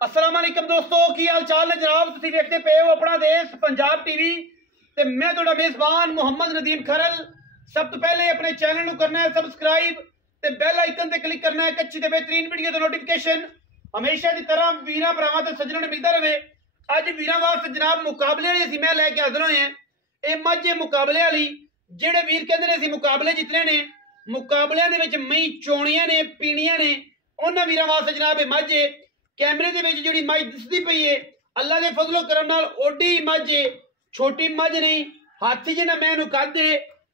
अस्सलाम वालेकुम दोस्तों, की हाल चाल ने जनाब। तुसीं देखते पे हो अपना देश पंजाब टीवी ते मैं तुहाडा मेज़बान मुहम्मद नदीम खरल। सब तो पहले अपने चैनल नूं करना है सबसक्राइब ते बैल आइकन ते क्लिक करना है अच्छी ते बेहतरीन वीडियो दा नोटिफिकेशन हमेशा की तरह वीरां भरावां ते सज्जणां नूं मिलदा रहे। अज वीरां वास्ते जनाब मुकाबले वाली असीं मैं लैके हाज़र होए हैं। ये मझ है मुकाबले वाली, जिहड़े वीर कहंदे ने असीं मुकाबले जितने ने, मुकाबलियां दे विच मई चोणियां ने पीणियां ने, उन्हां वीरां वास्ते जनाब ये मझ है कैमरे दे विच जिहड़ी मझ दिसदी पई है अल्लाह दे फजलो करम नाल ओडी मझ है, छोटी मझ नहीं, हाथी जिन्ना मैं इहनूं कद है,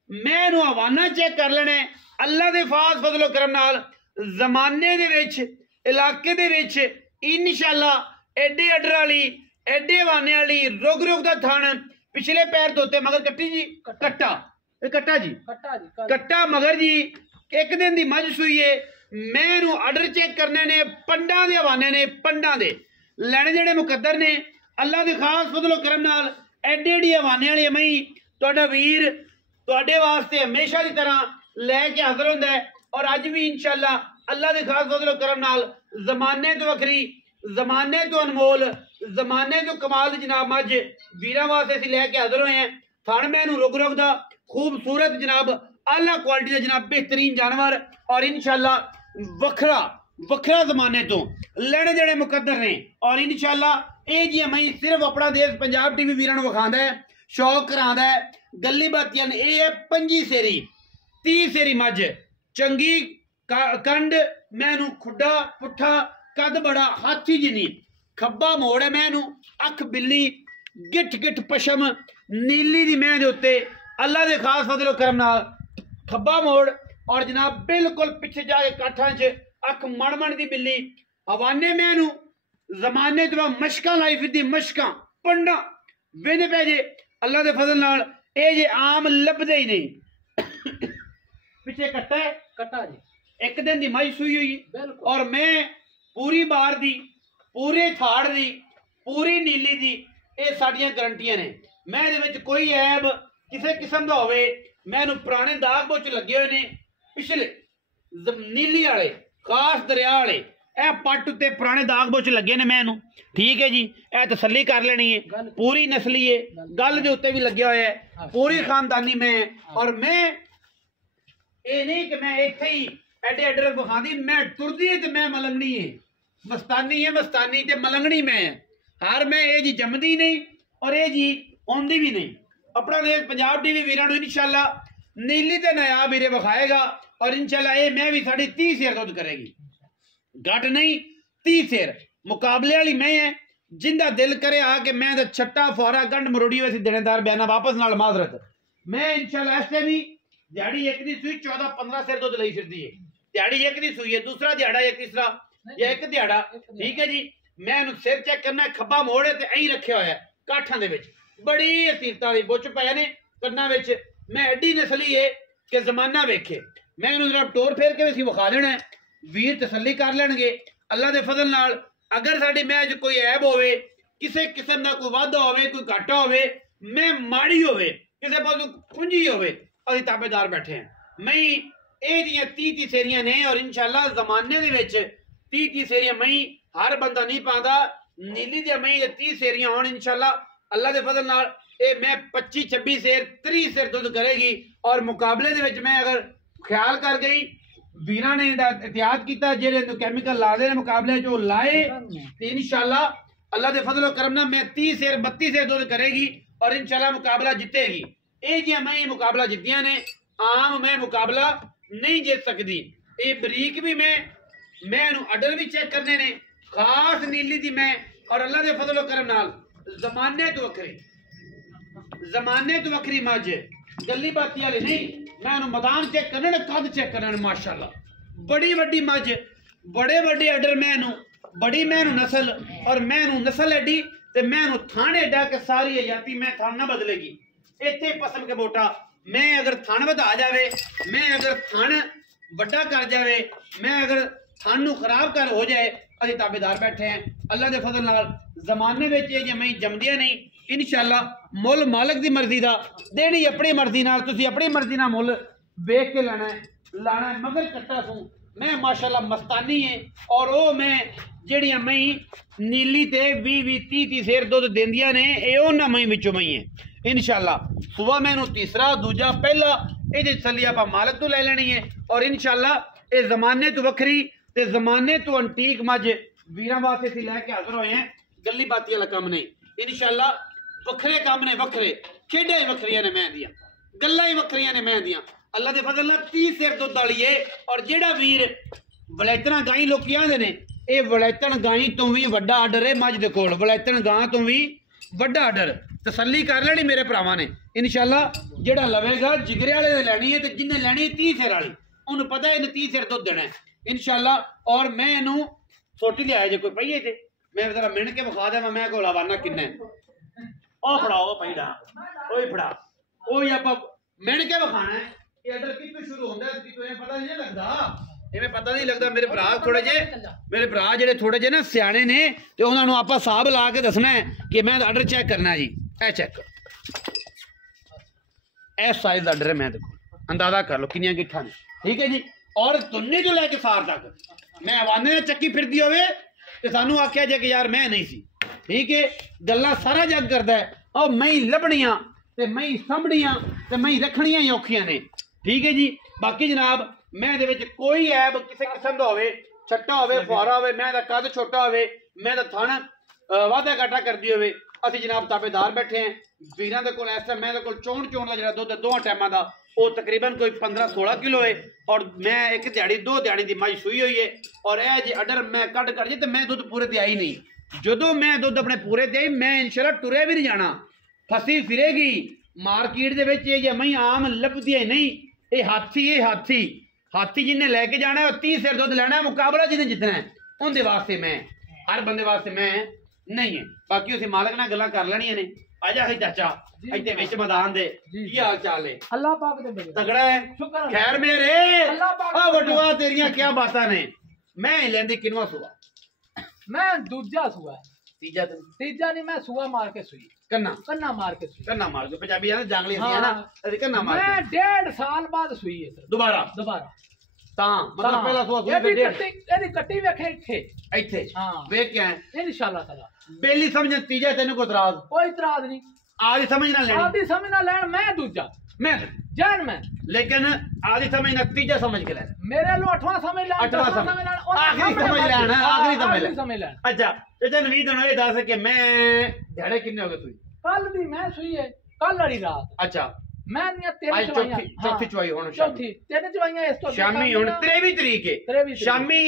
मैं इहनूं हवाना चेक कर लेना है अल्लाह दे फाज फजलो करम नाल। जमाने दे विच इलाके दे विच इंशाअल्लाह एडे अडर वाली एडे हवाने वाली रुग रुग दा थण, पिछले पैर धोते मगर कट्टी जी कट्टा कट्टा जी कट्टा मगर जी एक दिन दी मझ सूई है। मैं आर्डर चेक करने ने पंडा दे हवाने ने, पंडा दे लैने जेड़े मुकद्दर ने अल्लाह दे खास फजलो करम नाल एडे एडी हवाने वाली मई तुहाडा वीर तुहाडे वास्ते हमेशा की तरह लैके हाज़र होंदा है। और अज भी इंशाअल्लाह अल्लाह दे खास फजलो करम नाल जमाने तो वखरी, जमाने तो अनमोल, जमाने तो कमाल जनाब मझ वीरां वास्ते असीं लैके हाज़र होए हैं। थण मैं रुग रुग दा खूबसूरत जनाब आला क्वालिटी का जनाब बेहतरीन जानवर और इंशाअल्लाह वखरा वखरा जमाने तो लैने जेड़े मुकद्दर ने। और इंशाअल्लाह ये जी मई सिर्फ अपना देश पंजाब टीवी वीरां नूं विखांदा है, शौक करांदा है, गली बातियां ने। ये है 25 सेरी 30 सेरी मझ, चंगी कंड, मैनू खुड्डा पुट्ठा कद बड़ा हाथी जिनी, खब्बा मोड़ है मैनू, अख बिल्ली, गिठ गिठ पशम नीली दी मैं दे उत्ते अल्लाह दे खास फजलो करम नाल खब्बा मोड़। और जनाब बिल्कुल पिछे जाके काठा च अख मणमण दी बिल्ली, हवाने मैनू जमाने तो मशकां लाई फिरदी, मशकां पंडा बिन पै जे अल्लाह दे फजल नाल ये जे आम लभदे ही नहीं। पिछे कट्टा है कट्टा जी, एक दिन दी मई सूई हुई और मैं पूरी बार दी, पूरे थाड़ दी, पूरी नीली दी, ये साडियां गारंटियां ने। मैं इहदे विच कोई ऐब किसी किस्म दा होवे, मैनू पुराने दाग बोच लगे हुए ने, पिछले नीली वाले खास दरिया वाले ए पट उत्ते पुराने दाग बोच लगे ने मैनू, ठीक है जी। ए तसल्ली कर लेनी है, पूरी नस्ली है, गल दे उत्ते भी लगे हुए है, पूरी खानदानी में। और मैं ये नहीं कि मैं इत्थे ही एडे एडर विखांदी, मैं तुरदी है तो मैं मलंगनी है, मस्तानी है, मस्तानी ते मलंगनी मैं हर मैं ये जी जमदी नहीं और ये जी आउंदी भी नहीं। अपना देश पंजाब टीवी वीरां नूं इंशाअल्लाह नीली ते नायाब हीरे विखाएगा और इंशाअल्लाह ये मैं भी 30 सेर दुध करेगी, घट नहीं 30 सेर मुकाबले वाली मैं है। जिंदा दिल करे आके मैं तो छट्टा फौरा गंढ मरोड़ी वैसी देनेदार बयाना वापस नाल माजरत मैं इंशाअल्लाह ऐसे भी दिहाड़ी एक दी सूई 14-15 सेर दुध लई फिरदी है, दिहाड़ी एक दी सूई है, दूसरा दिहाड़ा या तीसरा या एक दिहाड़ा, ठीक है जी। मैं सिर चेक करना, खब्बा मोड़े ते ऐ रखे हुआ है काठां दे विच, बड़ी हसीरता वाली बुच पए ने कन्ना विच। मैं एडी नस्ली है कि जमाना वेखे, मैं इहनूं जरा टोर फेर के भी विखा देना है, वीर तसल्ली कर लैणगे अल्लाह दे फजल नाल। अगर साडी मैच कोई ऐब होवे, किसी किस्म का कोई वाधा होवे, कोई घाटा होवे, मैं माड़ी होवे, किसी पासों खुंजी होवे, असीं ताबेदार बैठे हैं। मई ये जियां 30 सेरियां ने और इंशाअल्लाह जमाने दे विच 30 सेरियां मई हर बंदा नहीं पांदा, नीली दी मई 30 सेरियां होण इंशाअल्लाह अल्लाह दे फजल नाल ये मैं 25-26 सेर 30 सेर दुध करेगी। और मुकाबले दे विच मैं अगर ख्याल कर गई, वीरां ने एहतियात किया, जेड़े कैमिकल ला दे मुकाबले जो लाए तो इंशाअल्लाह अल्लाह दे फजलो करम नाल मैं 30 सेर 32 सेर दुध करेगी और इंशाअल्लाह मुकाबला जीतेगी। ये जी मैं मुकाबला जीतियां ने, आम मैं मुकाबला नहीं जीत सकती। ये बरीक भी मैं अडर भी चेक करने ने, खास नीली दी मैं और अल्लाह दे फजलो करम नाल जमाने तो वखरी मझ, गली बाती वाली नहीं। मैं मैदान चेक करने, कद चेक करने, माशाअल्लाह बड़ी वड्डी मझ, बड़े वड्डे अडर मैनू, बड़ी मैनू नस्ल और मैनू नस्ल एडी ते मैनू थान एडा कि सारी आजाती मैं थान ना बदलेगी। इत्थे पसम के बोटा मैं अगर थान वधा जावे, मैं अगर थान वड्डा कर जावे, मैं अगर थान नू खराब कर हो जाए, असीं ताबेदार बैठे हैं अल्लाह दे फजल नाल। जमाने में ये मैं जमदियां नहीं, इंशाअल्लाह मुल मालिक की मर्जी का देनी, अपनी मर्जी नाल तुसीं अपनी मर्जी नाल मुल वेख के लाना है, मगर कट्टा सूं मैं माशाल्लाह मस्तानी है और वो मैं ਜਿਹੜੀਆਂ ਮਈ ਨੀਲੀ ਤੇ 20-30 ਸੇਰ ਦੁੱਧ ਦਿੰਦੀਆਂ ਨੇ ਇਹ ਉਹਨਾਂ ਮਈ ਵਿੱਚੋਂ ਮਈ ਹੈ ਇਨਸ਼ਾਅੱਲਾ ਸਵੇਰ ਮੈਨੂੰ ਤੀਸਰਾ ਦੂਜਾ ਪਹਿਲਾ ਇਹਦੇ ਤਸੱਲੀ ਆਪਾਂ ਮਾਲਕ ਤੋਂ ਲੈ ਲੈਣੀ ਹੈ ਔਰ ਇਨਸ਼ਾਅੱਲਾ ਇਹ ਜ਼ਮਾਨੇ ਤੋਂ ਵੱਖਰੀ ਤੇ ਜ਼ਮਾਨੇ ਤੋਂ ਅੰਟੀਕ ਮੱਝ ਵੀਰਾਂ ਵਾਸਤੇ ਅਸੀਂ ਲੈ ਕੇ ਹਾਜ਼ਰ ਹੋਏ ਹਾਂ ਗੱਲੀ ਬਾਤੀ ਵਾਲਾ ਕੰਮ ਨਹੀਂ ਇਨਸ਼ਾਅੱਲਾ ਵੱਖਰੇ ਕੰਮ ਨੇ ਵੱਖਰੇ ਖੇਡਾਂ ਹੀ ਵੱਖਰੀਆਂ ਨੇ ਮੈਂ ਦੀਆਂ ਗੱਲਾਂ ਹੀ ਵੱਖਰੀਆਂ ਨੇ ਮੈਂ ਦੀਆਂ ਅੱਲਾ ਦੇ ਫਜ਼ਲ ਨਾਲ 30 ਸੇਰ ਦੁੱਧ ਵਾਲੀ ਏ ਔਰ ਜਿਹੜਾ ਵੀਰ ਵਲੈਤਣਾ ਗਾਈ ਲੋਕੀ ਆਂਦੇ ਨੇ ਇਹ ਵਲੈਤਣ ਗਾਈ ਤੋਂ ਵੀ ਵੱਡਾ ਆਰਡਰ ਹੈ ਮੱਝ ਦੇ ਕੋਲ ਵਲੈਤਣ ਗਾਂ ਤੋਂ ਵੀ ਵੱਡਾ ਆਰਡਰ ਤਸੱਲੀ ਕਰ ਲੈਣੀ ਮੇਰੇ ਭਰਾਵਾਂ ਨੇ ਇਨਸ਼ਾਅੱਲਾ ਜਿਹੜਾ ਲਵੇਗਾ ਜਿਗਰੇ ਵਾਲੇ ਨੇ ਲੈਣੀ ਹੈ ਤੇ ਜਿੰਨੇ ਲੈਣੀ 30 ਸਿਰ ਵਾਲੀ ਉਹਨੂੰ ਪਤਾ ਇਹਨੇ 30 ਸਿਰ ਦੁੱਧ ਦੇਣਾ ਇਨਸ਼ਾਅੱਲਾ ਔਰ ਮੈਂ ਇਹਨੂੰ ਛੋਟੀ ਲਿਆਇਆ ਜੇ ਕੋਈ ਪਈਏ ਤੇ ਮੈਂ ਜ਼ਰਾ ਮਿਣ ਕੇ ਵਿਖਾ ਦੇਵਾਂ ਮੈਂ ਕੋਲ ਆਵਾਨਾ ਕਿੰਨਾ ਉਹ ਫੜਾਓ ਪੈੜਾ ਉਹ ਹੀ ਫੜਾ ਉਹ ਹੀ ਆਪਾਂ ਮਿਣ ਕੇ ਵਿਖਾਣਾ ਹੈ ਕਿ ਆਰਡਰ ਕਿੱਥੋਂ ਸ਼ੁਰੂ ਹੁੰਦਾ ਹੈ ਕਿਤੋਂ ਇਹ ਪਤਾ ਨਹੀਂ ਲੱਗਦਾ इवें पता नहीं लगता मेरे भरा थोड़े जे मेरे भरा जेडे थोड़े जे ना सियाने ने ते उन्हां नूं आपां हिसाब ला के दसना है कि मैं आर्डर चेक करना है जी ए चेक ए साइज दा आर्डर है मैं देखो अंदाजा कर लो कितनियां गिट्ठां ने ठीक है जी और तुन्ने जो लेके सार तक मैं हवाने ने चक्की फिरदी होवे ते सानू आख्या जे कि यार मैं नहीं सी ठीक है गल्ला सारा जग करदा है और मैं लभणियां ते मैं सामणियां ते मैं रखणियां ही औखियां ने ठीक है जी बाकी जनाब मैं दे विच कोई ऐब किसी किस्म दा होवे छट्टा होवे फुआरा होवे मैं दा कद छोटा होवे मैं दा थण वाधा घाटा करदी होवे ਅਸੀਂ जनाब ताबेदार बैठे हैं वीरां दे कोल इस टाइम मैं दे कोल चोण दा जेड़ा दुੱਧ दोवां टाइमां दा ਉਹ तकरीबन कोई 15-16 किलो है और मैं एक दिहाड़ी दो दिहाड़ी दी मझ सूई हुई है और ਇਹ जे आर्डर मैं कट कर जे ते मैं दुੱਧ पूरे ते आई नहीं ਜਦੋਂ मैं दुੱਧ अपने पूरे ते आई मैं इंशाल्लाह टुरे भी नहीं जाना फसी फिरेगी मार्केट दे विच ये मैं आम लभदी नहीं ਇਹ ਹਾਥੀ जिन्हें लैके जाना है 30 सिर दुध लेना है मुकाबला जिन्हें जितना है उनके वास्ते मैं हर बंदे वास्ते मैं नहीं है बाकी उसे मालक नाल गल्लां कर लेनियां ने आजा है चाचा इत्थे विच मैदान दे की हाल चाल है अल्लाह पाक दे तगड़ा है खैर मेरे आ वटुआ तेरियां क्या बातां ने मैं लेंदी किनवा सुआ मैं दूजा सुआ तीजा नहीं मैं सुआ मार के सुई कन्ना मार के सुई कन्ना मार के पंजाबी है ना जांगली है ना अरे कन्ना मार मैं 1.5 साल बाद सुई है दोबारा ਤਾਂ मतलब पहला सुआ ਇਹਦੀ ਕੱਟੀ ਵੇਖੇ ਇੱਥੇ ਹਾਂ ਵੇਖ ਕੇ ਆਏ ਇਨਸ਼ਾਅੱਲਾ ਤਾਲਾ ਬੇਲੀ ਸਮਝ ਤੀਜਾ ਤੈਨੂੰ ਕੋਈ ਇਤਰਾਜ਼ ਕੋਈ ਇਤਰਾਜ਼ ਨਹੀਂ ਆਦੀ ਸਮਝ ਨਾ ਲੈਣੀ ਆਦੀ समझ ना ਲੈਣ मैं दूजा मैं जान मैं लेकिन आधी समझ ना तीजा समझ के लेना मेरे लो 8वां समझ लेना 8वां समझ लेना आखिरी समझ लेना आखिरी समझ लेना अच्छा ਇਹ ਨਵੀਦ ਨੂੰ ਇਹ ਦੱਸ ਕਿ ਮੈਂ ਦਿਹਾੜੇ ਕਿੰਨੇ ਹੋ ਗਏ ਤੁਸੀਂ ਕੱਲ ਦੀ ਮੈਂ ਸੂਈ ਹੈ ਕੱਲ ਵਾਲੀ ਰਾਤ ਅੱਛਾ मैं चौथी चुवाई होनी चौथी तीन चुवाइयां इस तो शामी हुन 23 तरीक है शामी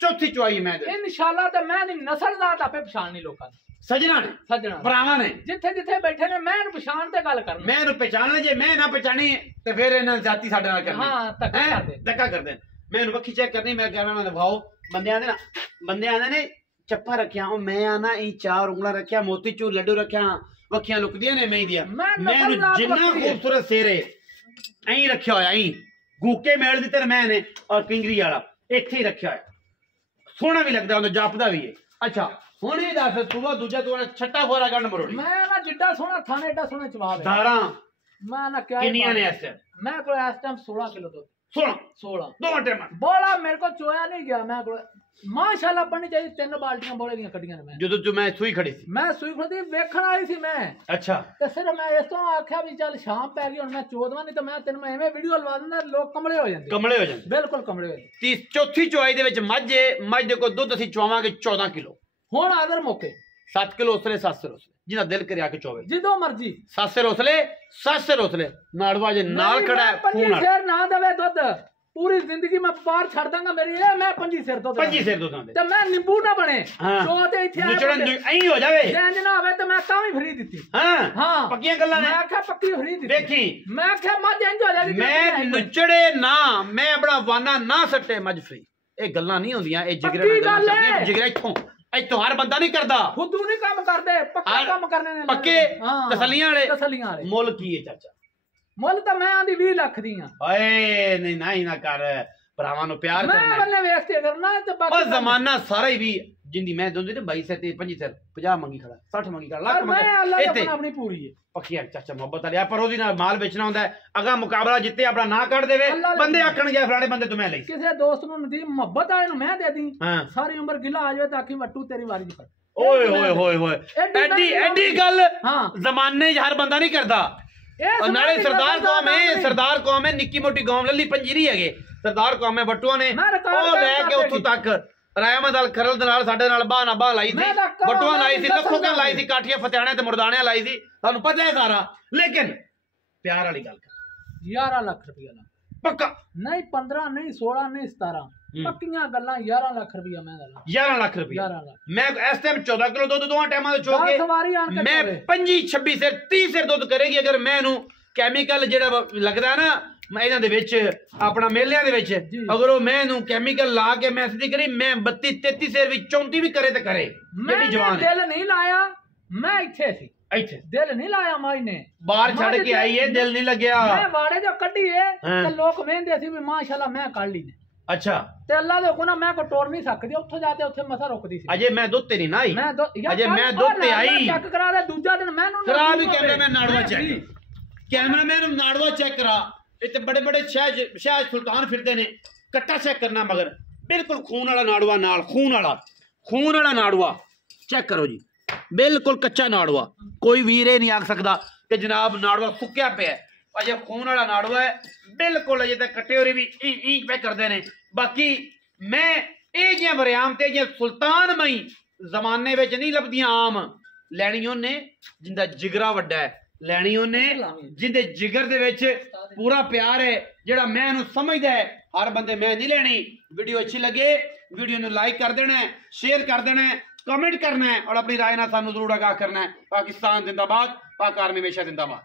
चौथी चुवाई मैं इंशाल्लाह ते मैं दी नस्ल दा आपे पहचाननी लोकां सजना ने भरावां ने जिथे जिथे बैठे ने मैं पहचान ते गल करनी मैं पहचान ले जे मैं ना पहचानी ते फिर इन्हां जाति साडे नाल करनी हां धक्का कर दे मैं वक्खी चेक करनी मैं कहना मैं भाओ बंदे आंदे ने चप्पा रखिया मैं आना ई 4 उंगला रखिया मोतीचूर लड्डू रखिया वखियां लुकदियां ने मैं दिया मैं जिन्ना खूबसूरत सिर है ऐं रखिया होया ऐं गूके मेल दिते ने मैंने और पिंगरी वाला इत्थे ही रखिया होया सोहना भी लगदा हुंदा जापदा भी है अच्छा हुण ये दस सुबह दूजा तू छट्टा फोरा गंढ मरोड़ी मैं ना जिड्डा सोहना थाने एडा सोहना जवाब है धारा मैं ना क्या किन्नियां ने इस टाइम मैं को इस टाइम 16 किलो दूध 16 दो घंटे में बोला मेरे को चोया नहीं गया मैं को माशाल्लाह बननी चाहिए 3 बाल्टियां बोले दी कड्डियां ने मैं जो मैं सुई खड़ी थी मैं सुई खड़ी वेखण आई सी मैं अच्छा ते सिर्फ मैं इस तो आख्या भी चल शाम पै गई हुन मैं 14वां नहीं तो मैं तेन मैं एवें वीडियो लवा दिंदा लोग कमले हो जांदे बिल्कुल कमले हो जांदे चौथी चुवाई दे विच मझ दे को दुध ਅਸੀਂ ਚਵਾਵਾਂਗੇ 14 किलो हुण आदर मौके 7 किलो उसले 7 सिर उसले जिना दिल करे आके चोवे जिदो मर्जी 7 सिर उसले नाड़वा जे नाल खड़ा है खून सिर ना देवे दुध पूरी जिंदगी मैं पार छड़ दांगा मेरी ये मैं 5 सिर दुध आंदे ते मैं नींबू ना बने चो ते इथे निचड़न ऐं हो जावे जैन ना होवे ते मैं तां भी फ्री दित्ती हां पक्कियां गल्लां ने मैं आख्या पक्की फ्री दित्ती देखी मैं आख्या मज इंज हो जादी मैं निचड़े ना मैं अपना वाना ना सट्टे मज फ्री ए गल्लां नहीं होंदियां ए जिगरा इथों हर बंदा नहीं करदा खुदू नहीं काम करदे पक्का काम करने ने पक्के तसल्लियां वाले मुल की है चाचा मुल तो मैं आंदी 20 लाख दी हां ओए नहीं ना कर ਭਰਾਵਾਂ ਨੂੰ ਪਿਆਰ ਮੈਂ ਕਰਨਾ ਬੰਨੇ ਵੇਖਤੇ ਕਰਨਾ ਤੇ ਉਹ ਜ਼ਮਾਨਾ ਸਾਰਾ ਹੀ ਵੀ ਜਿੰਦੀ ਮੈਂ ਦੋਂਦੇ ਨੇ 22 ਸਿਰ ਤੇ 25 ਸਿਰ 50 ਮੰਗੀ ਖੜਾ 60 ਮੰਗੀ ਖੜਾ ਲੱਖ ਮੰਗੀ ਇੱਥੇ ਆਪਣੀ ਪੂਰੀ ਹੈ ਪੱਕੀ ਚਾਚਾ ਮੁਹੱਬਤ ਵਾਲੀ ਪਰ ਉਹਦੀ ਨਾਲ ਮਾਲ ਵੇਚਣਾ ਹੁੰਦਾ ਹੈ ਅਗਾ ਮੁਕਾਬਲਾ ਜਿੱਤੇ ਆਪਣਾ ਨਾ ਕੱਢ ਦੇਵੇ ਬੰਦੇ ਆਖਣਗੇ ਫਲਾਣੇ ਬੰਦੇ ਤੂੰ ਮੈਂ ਲਈ ਕਿਸੇ ਦੋਸਤ ਨੂੰ ਨਦੀਮ ਮੁਹੱਬਤ ਵਾਲੇ ਨੂੰ ਮੈਂ ਦੇ ਦੀ ਸਾਰੀ ਉਮਰ ਗਿਲਾ ਆ ਜਾਵੇ ਤਾਂ ਆਖੀ ਵੱਟੂ ਤੇਰੀ ਵਾਰੀ ਦੀ ਫੜ ਓਏ ਹੋਏ ਹੋਏ ਹੋਏ ਐਡੀ ਗੱਲ ਜ਼ਮਾਨੇ 'ਚ ਹਰ ਬੰਦਾ ਨਹੀਂ ਕਰਦਾ ਨਾਲੇ ਸਰਦਾਰ ਕੌਮ ਹੈ ਨਿੱਕੀ ਮੋਟੀ ਗੌਮ ਲੱਲੀ ਪੰਜੀਰੀ ਹੈਗੇ ਸਰਦਾਰ ਕੌਮ ਹੈ ਬੱਟੂਆਂ ਨੇ ਉਹ ਲੈ ਕੇ ਉੱਥੋਂ ਤੱਕ ਰਹਿਮਤ ਅਲ ਖਰਲ ਦੇ ਨਾਲ ਸਾਡੇ ਨਾਲ ਬਾਹ ਨਾ ਬਾਹ ਲਾਈ ਸੀ ਬੱਟੂਆਂ ਲਾਈ ਸੀ ਲੱਖੋਂ ਕਿਉਂ ਲਾਈ ਸੀ ਕਾਠੀਆਂ ਫਤਿਆਣੇ ਤੇ ਮੁਰਦਾਣਿਆਂ ਲਾਈ ਸੀ ਤੁਹਾਨੂੰ ਪਤਾ ਹੈ ਸਾਰਾ ਲੇਕਿਨ ਪਿਆਰ ਵਾਲੀ ਗੱਲ ਕਰ 11 ਲੱਖ ਰੁਪਇਆ ਪੱਕਾ ਨਹੀਂ 15 ਨਹੀਂ 16 ਨਹੀਂ 17 ਪੱਕੀਆਂ ਗੱਲਾਂ 11 ਲੱਖ ਰੁਪਇਆ ਮੈਂ 11 ਲੱਖ ਰੁਪਇਆ ਮੈਂ ਇਸ ਟਾਈਮ 14 ਕਿਲੋ ਦੁੱਧ ਦੋਵਾਂ ਟਾਈਮਾਂ ਦੇ ਚੋ ਕੇ ਮੈਂ 25 26 ਸਿਰ 30 ਸਿਰ ਦੁੱਧ ਕਰੇਗੀ ਅਗਰ ਮੈਂ ਇਹਨੂੰ ਕੈਮੀਕਲ ਜਿਹੜਾ ਲੱਗਦਾ ਨਾ ਮੈਂ ਇਹਨਾਂ ਦੇ ਵਿੱਚ ਆਪਣਾ ਮੇਲਿਆਂ ਦੇ ਵਿੱਚ ਅਗਰ ਉਹ ਮੈਂ ਇਹਨੂੰ ਕੈਮੀਕਲ ਲਾ ਕੇ ਮੈਂ ਸਿੱਧੀ ਕਰੀ ਮੈਂ 32 33 ਸਿਰ ਵਿੱਚ 34 ਵੀ ਕਰੇ ਤੇ ਕਰੇ ਜਿਹੜੀ ਜਵਾਨ ਦਿਲ ਨਹੀਂ ਲਾਇਆ ਮੈਂ ਇੱਥੇ ਸੀ ਇੱਥੇ ਦਿਲ ਨਹੀਂ ਲਾਇਆ ਮਾਈ ਨੇ ਬਾਹਰ ਛੱਡ ਕੇ ਆਈ ਹੈ ਦਿਲ ਨਹੀਂ ਲੱਗਿਆ ਮੈਂ ਵਾੜੇ ਜੋ ਕੱਢੀ ਹੈ ਤੇ ਲੋਕ ਵੇਂਦੇ ਸੀ ਵੀ ਮਾਸ਼ਾਅੱਲਾ ਮੈਂ ਕੱਢ ਲਈ ਅੱਛਾ ਤੇ ਅੱਲਾ ਦੇ ਹੁਕਮ ਮੈਂ ਕੋ ਟੋਰ ਨਹੀਂ ਸਕਦੀ ਉੱਥੋਂ ਜਾ ਕੇ ਉੱਥੇ ਮਸਾ ਰੁਕਦੀ ਸੀ ਅਜੇ ਮੈਂ ਦੁੱਧ ਤੇ ਨਹੀਂ ਨਾ ਆਈ ਅਜੇ ਮੈਂ ਦੁੱਧ ਤੇ ਆਈ ਚੈੱਕ ਕਰਾ ਦੇ ਦੂਜਾ ਦਿਨ ਮੈਨੂੰ ਕਰਾ ਵੀ ਕੈਮਰਾਮੈਨ ਨਾੜਵਾ ਚੈੱਕ ਕੈਮਰਾਮੈਨ ਨਾੜਵਾ ਚੈੱਕ ਕਰਾ ਇੱਥੇ ਬੜੇ ਬੜੇ ਸ਼ਾਹ ਸੁਲਤਾਨ ਫਿਰਦੇ ਨੇ ਕੱਟਾ ਚੈੱਕ ਕਰਨਾ ਮਗਰ ਬਿਲਕੁਲ ਖੂਨ ਵਾਲਾ ਨਾੜਵਾ ਨਾਲ ਖੂਨ ਵਾਲਾ ਨਾੜਵਾ ਚੈੱਕ ਕਰੋ ਜੀ ਬਿਲਕੁਲ ਕੱਚਾ ਨਾੜਵਾ ਕੋਈ ਵੀਰ ਇਹ ਨਹੀਂ ਆਖ ਸਕਦਾ ਕਿ ਜਨਾਬ ਨਾੜਵਾ ਸੁੱਕਿਆ ਪਿਆ ਅਜੇ ਖੂਨ ਵਾਲਾ ਨਾੜਵਾ ਹੈ ਬਿਲਕੁਲ ਅਜੇ ਤੱਕ ਕੱਟੇ ਹੋਰੇ ਵੀ ਈਂਕ ਪੈ ਕਰਦੇ ਨੇ ਬਾਕੀ ਮੈਂ ਇਹ ਜਿਹੀਆਂ ਵਰਿਆਮ ਤੇ ਜਿਹੀਆਂ ਸੁਲਤਾਨਮਈ ਜ਼ਮਾਨੇ ਵਿੱਚ ਨਹੀਂ ਲੱਭਦੀਆਂ ਆਮ ਲੈਣੀ ਉਹਨੇ ਜਿੰਦਾ ਜਿਗਰਾ ਵੱਡਾ ਹੈ ਲੈਣੀ ਉਹਨੇ ਜਿੰਦੇ ਜਿਗਰ ਦੇ ਵਿੱਚ ਪੂਰਾ ਪਿਆਰ ਹੈ ਜਿਹੜਾ ਮੈਂ ਇਹਨੂੰ ਸਮਝਦਾ ਹੈ ਹਰ ਬੰਦੇ ਮੈਂ ਨਹੀਂ ਲੈਣੀ ਵੀਡੀਓ ਅੱਛੀ ਲੱਗੇ ਵੀਡੀਓ ਨੂੰ ਲਾਈਕ ਕਰ ਦੇਣਾ ਹੈ शेयर कर देना है कमेंट करना है और अपनी राय ना सानू जरूर आगाह करना है पाकिस्तान जिंदाबाद पाक आर्मी हमेशा जिंदाबाद।